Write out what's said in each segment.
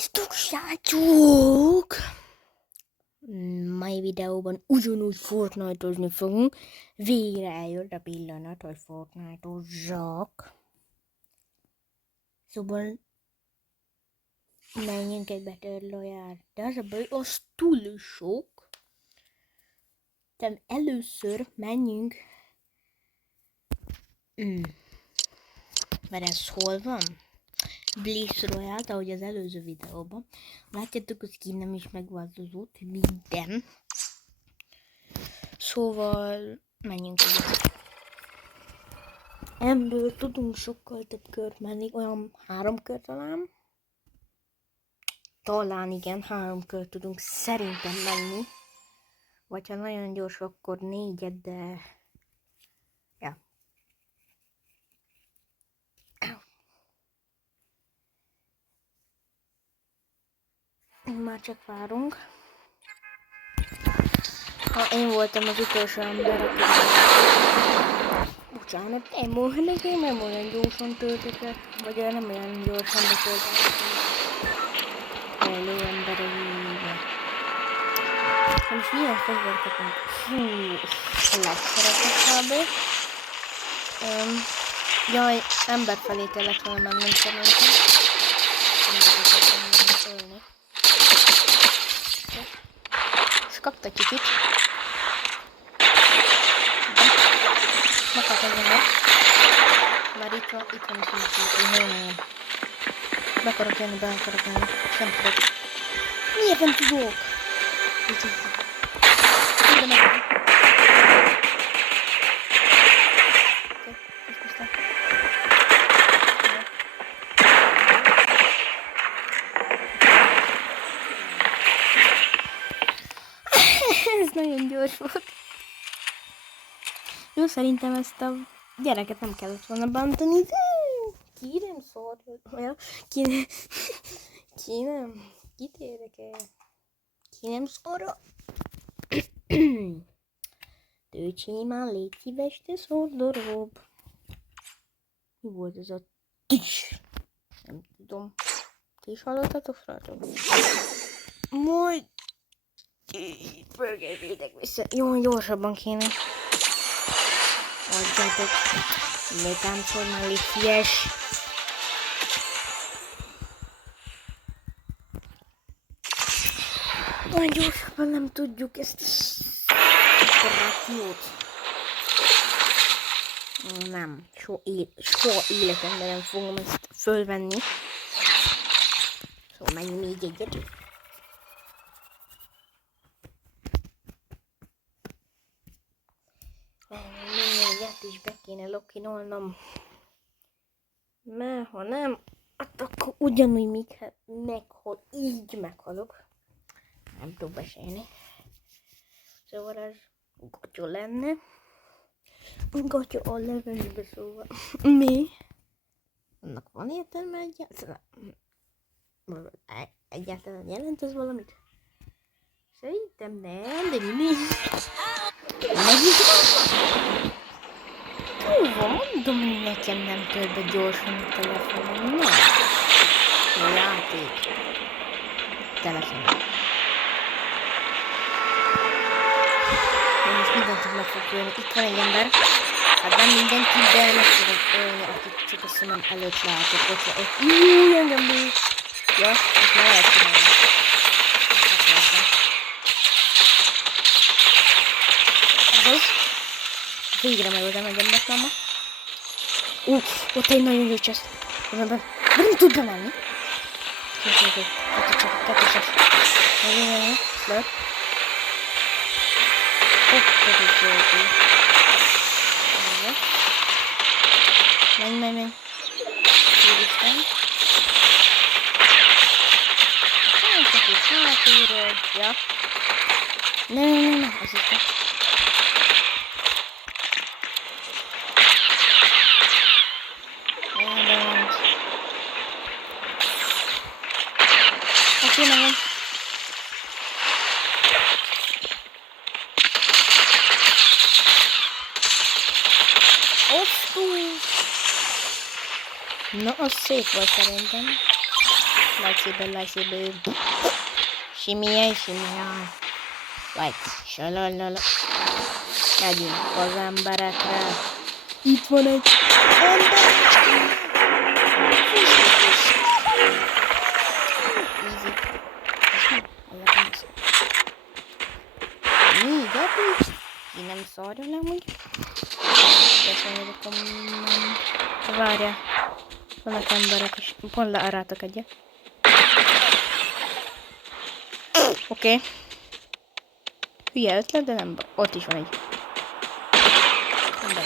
Sziasztok, srácok! Mai videóban ugyanúgy Fortnite-ozni fogunk. Végre eljött a pillanat, hogy Fortnite-ozzak. Szóval menjünk egy Battle Royale. De az a baj, az túl sok. Tehát először menjünk. Mert ez hol van? Blitz Royale, ahogy az előző videóban. Látjátok, hogy skinem is megváltozott, minden. Szóval menjünk oda. Ebből tudunk sokkal több kört menni, olyan 3 kör talán. Talán igen, 3 kört tudunk szerintem menni. Vagy ha nagyon gyors, akkor 4-et, de... Ja. Már csak várunk. Ha én voltam az utolsó ember, akkor... Bocsánat, nem olyan gyorsan töltök le, vagy nem olyan gyorsan betöltök. Hello embereivel. Most milyen fegyvert kapunk? Legszeretett kb. Jaj, ember felé kellett volna mennünk szerintem. És kapta kicsit. Megkapom meg. Már itt van is nincs. Be akarok jönni. Nem tudok. Miért nem tudok? Ez nagyon gyors volt. Jó, szerintem ezt a gyereket nem kellett volna bántani, de ki nem szólja. Ki nem? Kit érdekel? Ki nem szólja? Tőcsé már légy szíves, te szordorobb. Mi volt ez a tis? Nem tudom. Ti is hallottatok, srácok? Majd pörgedjétek vissza. Jó, gyorsabban kéne. Adjátok. Ne táncolj már, légy szíves. Olyan gyorsabban nem tudjuk ezt a rációt. Nem, soha életemben nem fogom ezt fölvenni. Szóval menjünk még egyet. Még egyet is be kéne lokinolnom. Mert ha nem, akkor ugyanúgy így meghalok. Nem tudok beszélni. Szóval ez gatya lenne. Gatya a levesbe, szóval. Mi? Annak van értelme egyáltalán? Egyáltalán jelent ez valamit? Szerintem nem, de mi? Húva, mondom, hogy nekem nem tölt be gyorsan a telefonom. Na, a játék. Telefonom. Most mindenki meg fog ölni. Itt van egy ember. Hát nem mindenki, de meg fogok ölni, akit csak a szemem előtt látok. Hogyha ott... engem bír. Ja, ezt már lehet csinálni. Ahhoz. Végre megöldem egy embert, mama. Ott egy nagyon jó cseszt. Az ember nem tud bemenni. Kettőses. Nagyon. Slurp. Menj. Úristen. Csak itt hátulról. Ja. Nem. Az itt. Oké, megvan. Na, az szép volt szerintem. Lightsaber. Similyen. Vagy, salalala. Megyünk az emberekre. Itt van egy ember. Easy. Mi, gyerünk? Én nem szarjon amúgy. Köszönjük, hogy várja. Vannak emberek is. Pont leálltak egyet. Oké. Hülye ötlet, de nem. Ott is van egy. Ember.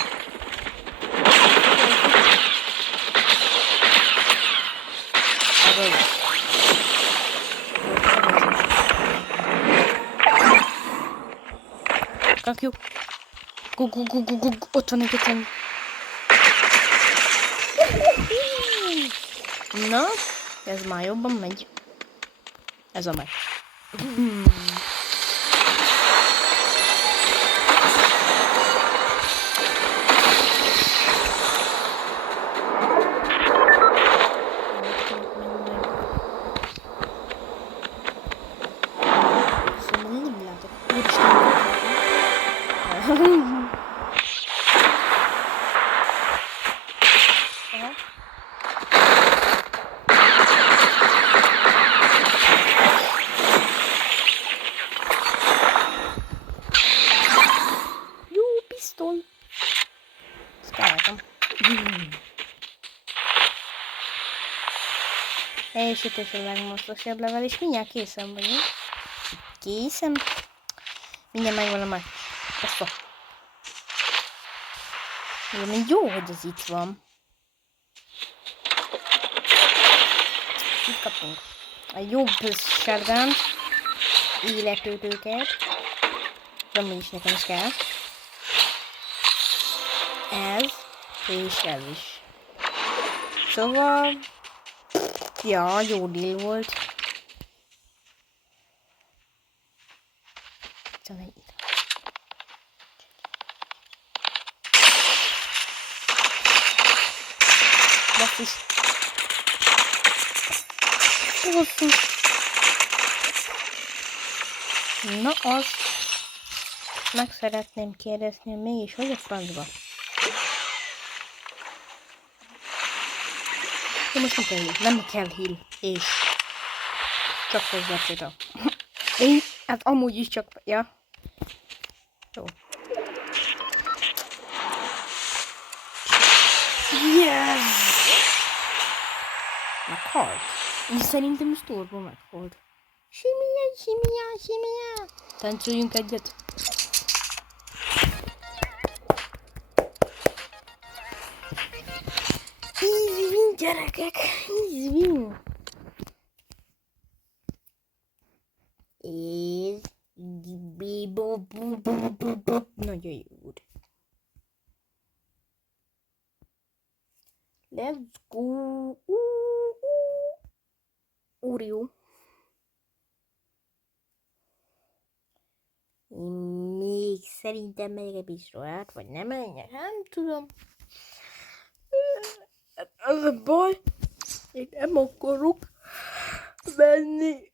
Kakjuk. Ott van egy ötlen. Na, ez már jobban megy. Ez a meccs. És itt is a legmozdosabb level, és mindjárt készen vagyunk. Készen. Mindjárt megvan a meccs. Oszta. Még jó, hogy ez itt van. Itt kapunk egy jobb shotgun-t, illetőtőket. De is nekem is kell. Ez, és ez is. Szóval... Ja, jó deal volt. Szóval itt. Basszus. Basszus. Na az. Meg szeretném kérdezni, hogy mégis hogy a francba? De most nem kell heal, és csak hozzá. Én, hát amúgy is csak, ja. Jó. Yes! Meghalt. Így szerintem is turbo meghalt. Similyen. Táncoljunk egyet. Easy win, gyerekek! Easy win! És... Nagyon jó. Let's go! Oreo. Még szerintem megyek egy pisztolyát, vagy nem menjek, nem tudom. Az a baj, én nem akarok menni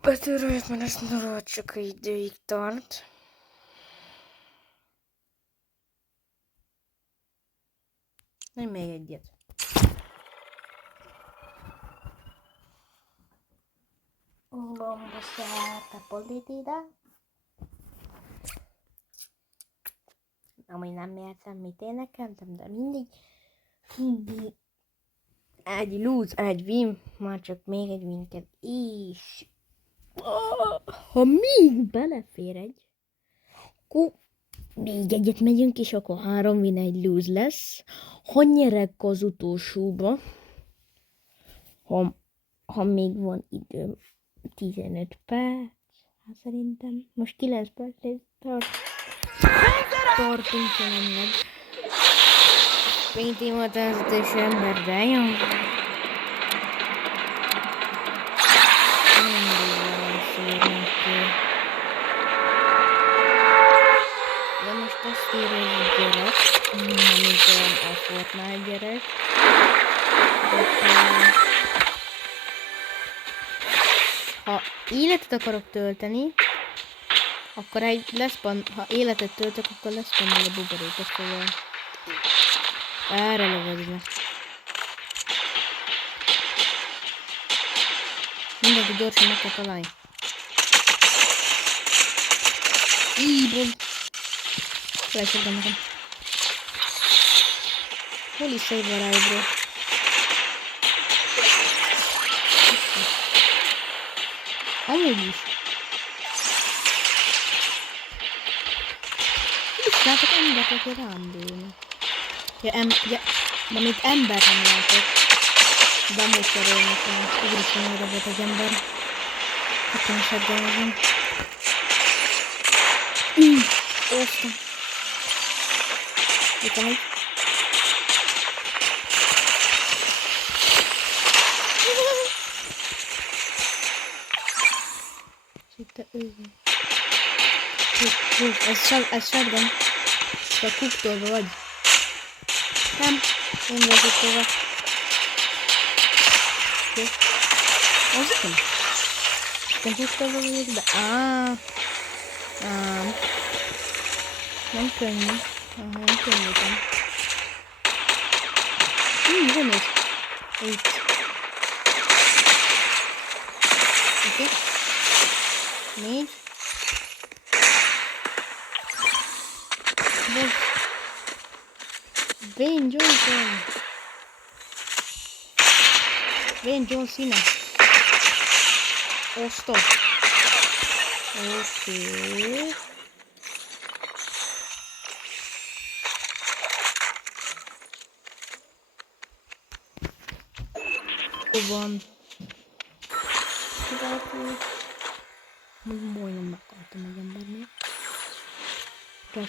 betörőt, mert ezt rohadt csak egy időig tart. Nem még egyet. Bombaszát a politíra. Amúgy nem értem, mit énekeltem, de mindig. Egy lose, egy win, már csak még egy win kell, és ha még belefér egy, akkor még egyet megyünk, és akkor 3 win, egy lose lesz. Ha nyerek az utolsóba, ha még van időm, 15 perc, hát szerintem most 9 perc tartunk jelenleg. Pénti volt az utolsó ember, de jó. De most azt írja, hogy gyerek, amikor a Fortnite gyerek. Ha életet akarok tölteni, akkor ha életet töltök, akkor leszpannol a buborékot, szóval erre lovagz le. Mindenki gyorsan meg kell találni. Így, felejtsd nekem. Holy save varáj, bro. Amúgy is. Itt látok embert, aki rám bőni. Amit ember nem látok. De amúgy szerelnek rám. Úristen, arra volt egy ember. Hatósággal van. Osztam. Itt van egy. Itt ő van. Ez shotgun. Te kuktolva vagy. Nem. Én vagyok kuktolva. Oké. Az itt van. Te kuktolva vagyok be. Nem könnyű. Nem könnyűtem. Van itt. Itt. Oké. 4. Dwayne Johnson. Dwayne John Cena. Oh, stop. Okay. Van. Majdnem meghaltam egy embernél.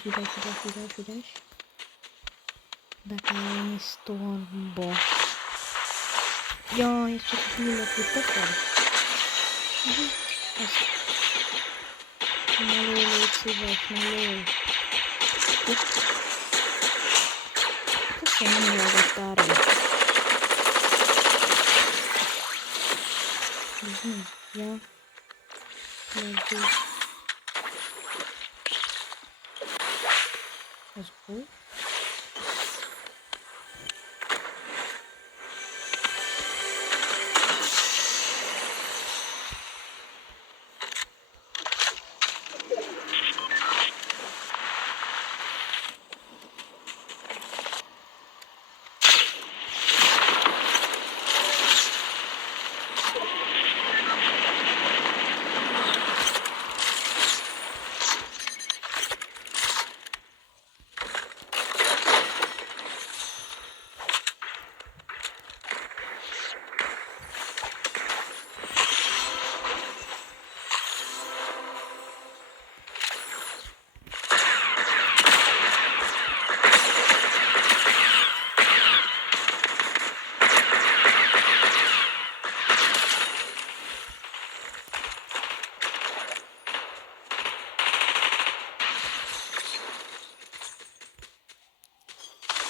Üres. Be kell jönni Stormba. Jaj, ez csak a hüllepült akar? Ne lőj, légy szíves, ne lőj. Köszönöm, nem hallgattál rá. Ja. Legyen. Ez jó.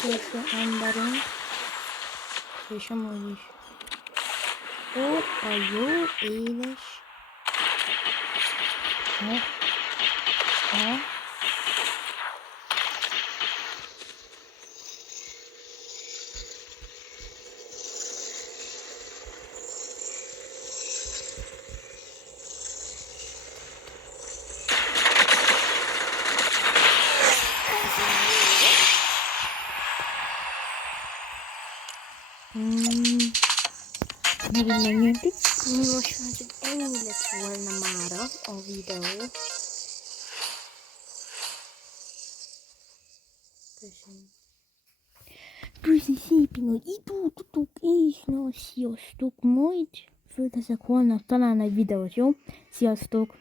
Első emberünk, és amúgy is ott a jó édes megnyertük. Most már csak ennyi lett volna mára a videó. Köszönöm. Köszi szépen, hogy itt voltatok, és na, sziasztok, majd fölteszek holnap talán egy videót, jó? Sziasztok!